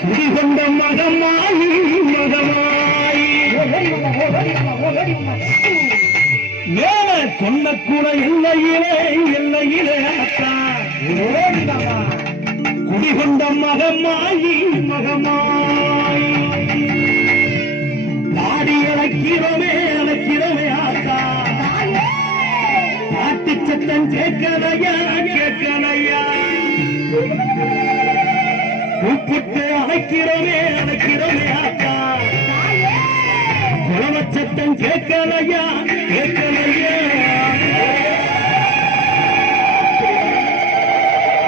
குடிகொண்ட மகமாயி மகமாயி மேல கொண்டக்கூட எல்லையிலே எல்லையிலே அத்தா குடிகொண்ட மகமாயி மகமாயி பாடி அழைக்கிறோமே அழைக்கிறோமே ஆத்தா பாட்டு சத்தம் கேட்கலையா கேட்கலையா கூப்பிட்டு அழைக்கிறோமே அழைக்கிறோமே ஆத்தா குலவ சத்தம் கேட்கலையா கேட்கலையா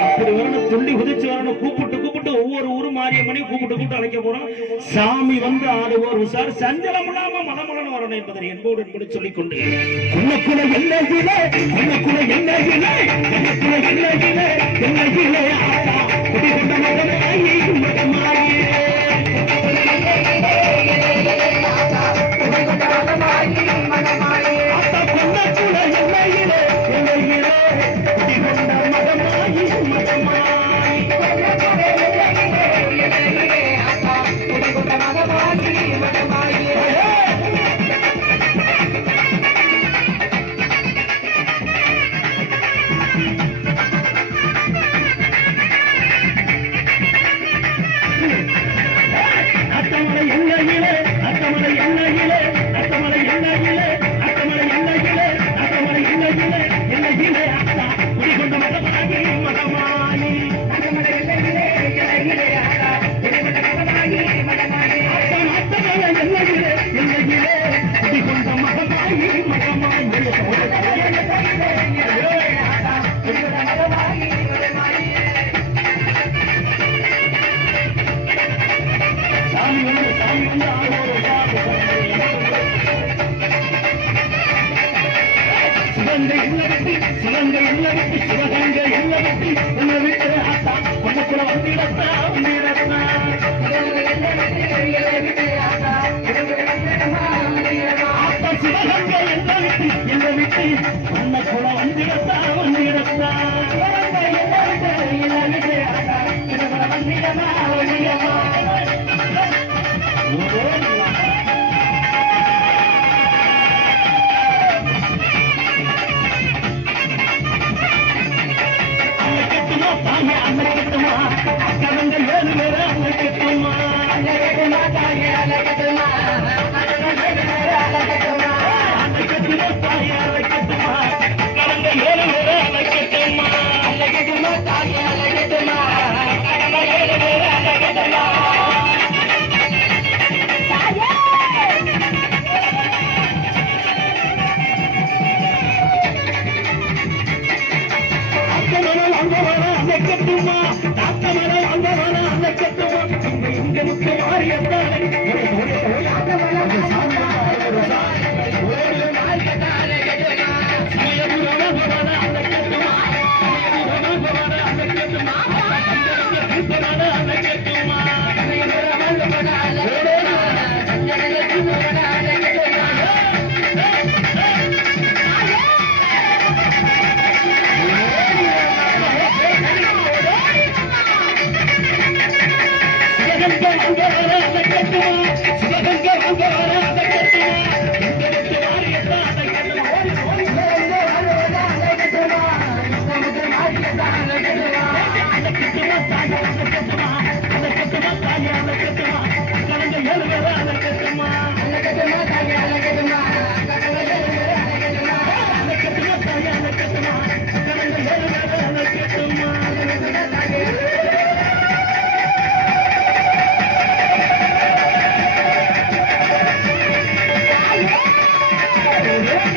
அப்படி வரணும் துள்ளி குதிச்சு வரணும் கூப்பிட்டு கூப்பிட்டு ஒவ்வொரு ஊரு மாரியம்மனையும் கூப்பிட்டு கூப்பிட்டு அழைக்க போறோம் சாமி வந்து ஆடுவோர் சார் சஞ்சலம் இல்லாம மனமுடன் வரணும் என்பதை என்போடு என்பது சொல்லிக் கொண்டு உனக்குள்ள எல்லையிலே உனக்குள்ள எல்லையிலே உனக்குள்ள எல்லையிலே எல்லையிலே ஆத்தா குடிகொண்ட மகமாயி மகமாயி ஆத்தா கொண்டக்குள்ள எல்லையிலே எல்லையிலே குடிகொண்ட மகமாயி மகமாயி ஓஹோ